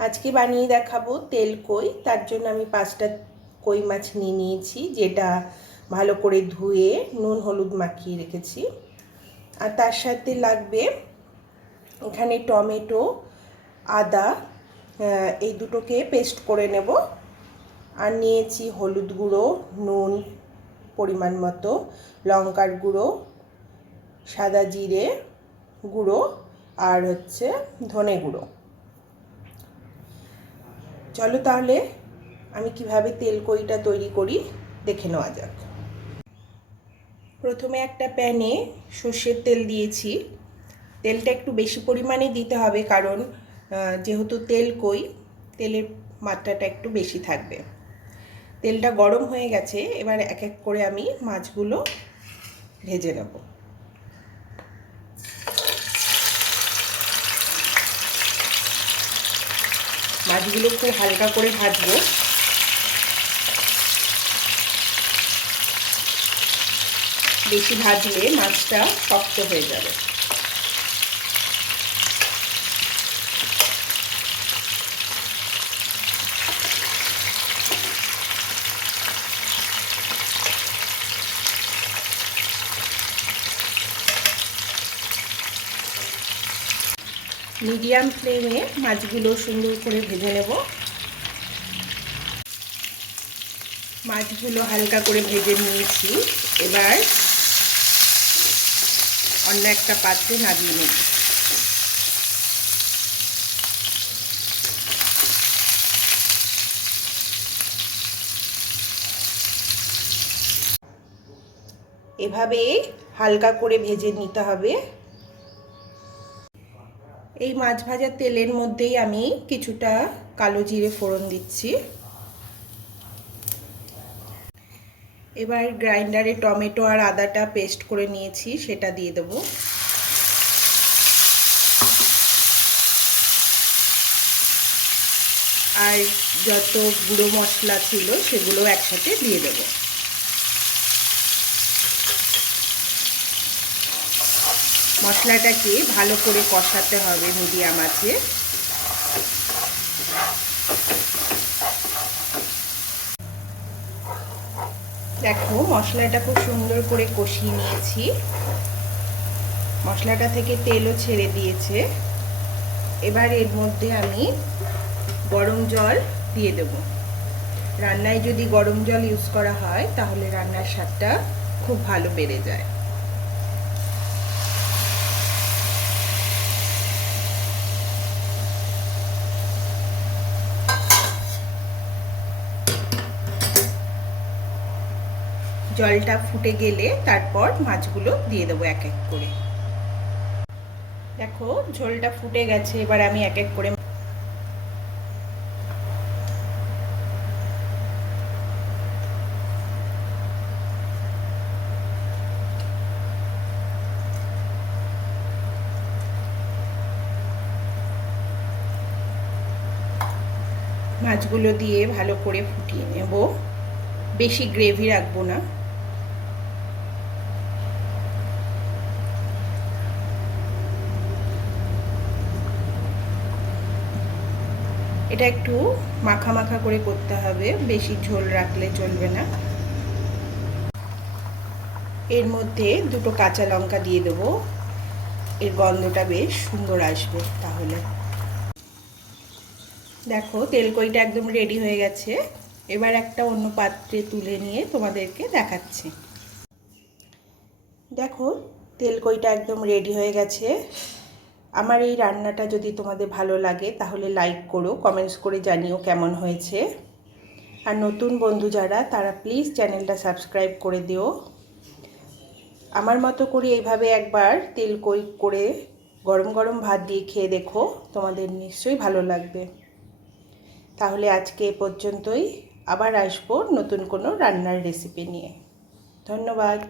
আজকে বানিয়ে দেখাবো তেল কই, তার জন্য আমি পাঁচটা কই মাছ নিয়ে নিয়েছি, যেটা ভালো করে ধুয়ে নুন, হলুদ মাখিয়ে রেখেছি। আর তার সাথে লাগবে এখানে টমেটো, আদা এই দুটোকে পেস্ট করে নেব। আর নিয়েছি হলুদ গুঁড়ো, নুন পরিমাণ মতো, লঙ্কার গুঁড়ো, সাদা জিরে গুঁড়ো, আর হচ্ছে ধনে গুঁড়ো। চলো তাহলে আমি কীভাবে তেল কইটা তৈরি করি দেখে নেওয়া যাক। প্রথমে একটা প্যানে সর্ষের তেল দিয়েছি। তেলটা একটু বেশি পরিমাণে দিতে হবে কারণ যেহেতু তেল কই, তেলের মাত্রাটা একটু বেশি থাকবে। তেলটা গরম হয়ে গেছে, এবার এক এক করে আমি মাছগুলো ভেজে নেব। মাছগুলো খুব হালকা করে ভাজবো। বেশি ভাজলে মাছটা শক্ত হয়ে যাবে। মিডিয়াম ফ্লেমে মাছগুলো সুন্দর করে ভেজে নেব। মাছগুলো হালকা করে ভেজে নিয়েছি। এবার অন্য একটা পাত্রে নামিয়ে নেব। এভাবে হালকা করে ভেজে নিতে হবে। এই মাছ ভাজার তেলের মধ্যেই আমি কিছুটা কালো জিরে ফোড়ন দিচ্ছি। এবার গ্রাইন্ডারে টমেটো আর আদাটা পেস্ট করে নিয়েছি, সেটা দিয়ে দেব। আর যত গুঁড়ো মশলা ছিল, সেগুলো একসাথে দিয়ে দেবো। মশলাটাকে ভালো করে কষাতে হবে মিডিয়াম আছে। দেখো, মশলাটা খুব সুন্দর করে কষিয়ে নিয়েছি। মশলাটা থেকে তেলও ছেড়ে দিয়েছে। এবার এর মধ্যে আমি গরম জল দিয়ে দেব। রান্নায় যদি গরম জল ইউজ করা হয়, তাহলে রান্নার স্বাদটা খুব ভালো বেড়ে যায়। জলটা ফুটে গেলে তারপর মাছগুলো দিয়ে দেবো এক এক করে। দেখো, ঝোলটা ফুটে গেছে, এবার আমি এক এক করে মাছগুলো দিয়ে ভালো করে ফুটিয়ে নেব। বেশি গ্রেভি রাখব না। এটা একটু মাখা মাখা করে করতে হবে, বেশি ঝোল রাখলে চলবে না। এর মধ্যে দুটো কাঁচা লঙ্কা দিয়ে দেবো। এর গন্ধটা বেশ সুন্দর আসবে তাহলে। দেখো তেলকইটা একদম রেডি হয়ে গেছে। এবার একটা অন্য পাত্রে তুলে নিয়ে তোমাদেরকে দেখাচ্ছি। দেখো তেলকইটা একদম রেডি হয়ে গেছে। আমার এই রান্নাটা যদি তোমাদের ভালো লাগে, তাহলে লাইক করো কমেন্টস করে জানিও কেমন হয়েছে। আর নতুন বন্ধু যারা, তারা প্লিজ চ্যানেলটা সাবস্ক্রাইব করে দিও। আমার মতো করে এইভাবে একবার তেল কই করে গরম গরম ভাত দিয়ে খেয়ে দেখো, তোমাদের নিশ্চয়ই ভালো লাগবে। তাহলে আজকে এ পর্যন্তই, আবার আসব নতুন কোনো রান্নার রেসিপি নিয়ে। ধন্যবাদ।